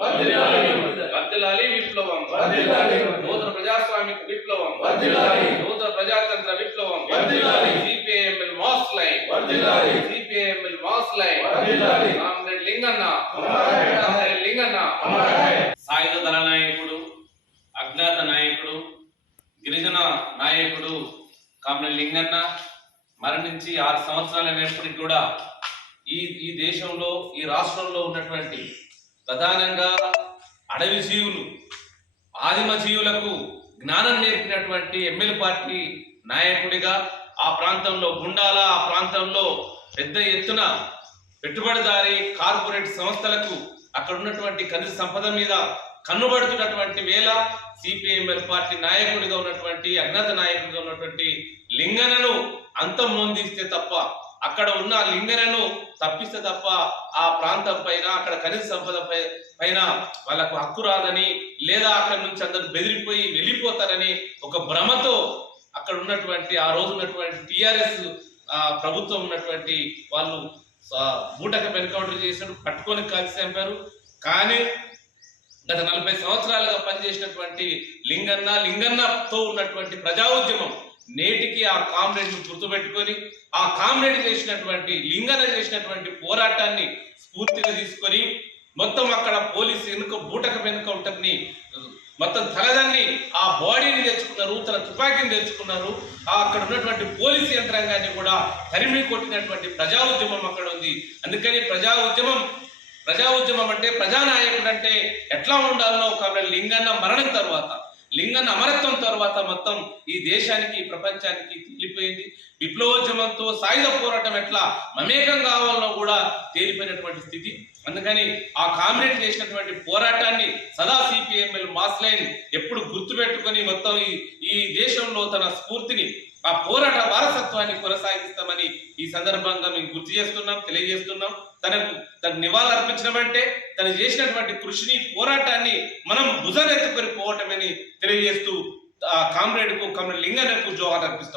వర్ధిల్లాలి విప్లవం, నూతన ప్రజాస్వామిక విప్లవం, నూతన ప్రజాతంత్ర విప్లవం, CPIML mass line, CPIML mass line, comrade Linganna, comrade Linganna. సాయుధ దళ నాయకుడు, అజ్ఞాత నాయకుడు, గిరిజన నాయకుడు కామ్రేడ్ లింగన్న మరణించి 6 సంవత్సరాలైనప్పటికీ కూడా ఈ దేశంలో, ఈ రాష్ట్రంలో ఉన్నటువంటి ప్రధానంగా అడవి జీవులు, ఆదిమ జీవులకు జ్ఞానం నేర్పినటువంటి ఎమ్మెల్యే పార్టీ నాయకుడిగా ఆ ప్రాంతంలో గుండాల, ఆ ప్రాంతంలో పెద్ద ఎత్తున పెట్టుబడిదారి కార్పొరేట్ సంస్థలకు అక్కడ ఉన్నటువంటి ఖనిజ సంపద మీద కన్నుబడుతున్నటువంటి వేళ సిపిఐఎంఎల్ పార్టీ నాయకుడిగా ఉన్నటువంటి, అజ్ఞాత నాయకుడిగా ఉన్నటువంటి లింగనను అంతమొందిస్తే తప్ప, అక్కడ ఉన్న లింగనను తప్పిస్తే తప్ప ఆ ప్రాంతం పైన, అక్కడ ఖనిజ సంపద పైన వాళ్ళకు హక్కు రాదని, లేదా అక్కడి నుంచి అందరూ బెదిరిపోయి వెళ్ళిపోతారని ఒక భ్రమతో అక్కడ ఉన్నటువంటి, ఆ రోజు ఉన్నటువంటి టిఆర్ఎస్ ప్రభుత్వం ఉన్నటువంటి వాళ్ళు బూటకపు ఎన్కౌంటర్ చేసినట్టు పట్టుకొని కాల్చి చంపారు. కానీ గత 40 సంవత్సరాలుగా పనిచేసినటువంటి లింగన్నతో ఉన్నటువంటి ప్రజా ఉద్యమం నేటికి ఆ కామ్రేడ్ ను గుర్తుపెట్టుకొని, ఆ కామ్రేడ్ చేసినటువంటి, లింగన్న చేసినటువంటి పోరాటాన్ని స్ఫూర్తిగా తీసుకొని మొత్తం అక్కడ పోలీసు బూటకపు ఎన్కౌంటర్ని మొత్తం తలదాన్ని, ఆ బాడీని తెచ్చుకున్నారు, తన తుపాకీని తెచ్చుకున్నారు. అక్కడ ఉన్నటువంటి పోలీసు యంత్రాంగాన్ని కూడా తరిమి కొట్టినటువంటి ప్రజా ఉద్యమం అక్కడ ఉంది. అందుకని ప్రజా ఉద్యమం అంటే, ప్రజానాయకుడు అంటే ఎట్లా ఉండాలనో కామ్రేడ్ లింగన్న మరణం తర్వాత, లింగన్న అమరత్వం తర్వాత మొత్తం ఈ దేశానికి, ప్రపంచానికి తెలిపోయింది. విప్లవోద్యమంతో సాయుధ పోరాటం ఎట్లా మమేకం కావాలనో కూడా తేలిపోయినటువంటి స్థితి. అందుకని ఆ కామ్రేడ్ చేసినటువంటి పోరాటాన్ని సదా సిపిఐఎంఎల్ మాస్ లైన్ ఎప్పుడు గుర్తుపెట్టుకొని మొత్తం ఈ దేశంలో తన స్ఫూర్తిని, ఆ పోరాట వారసత్వాన్ని కొనసాగిస్తామని ఈ సందర్భంగా మేము గుర్తు చేస్తున్నాం, తెలియజేస్తున్నాం. తనకు నివాళులు అర్పించడమంటే తను చేసినటువంటి కృషిని, పోరాటాన్ని మనం భుజానెత్తుకొని పోవటమని తెలియజేస్తూ కామ్రేడ్ లింగన్నకు జోహార్ అర్పిస్తాం.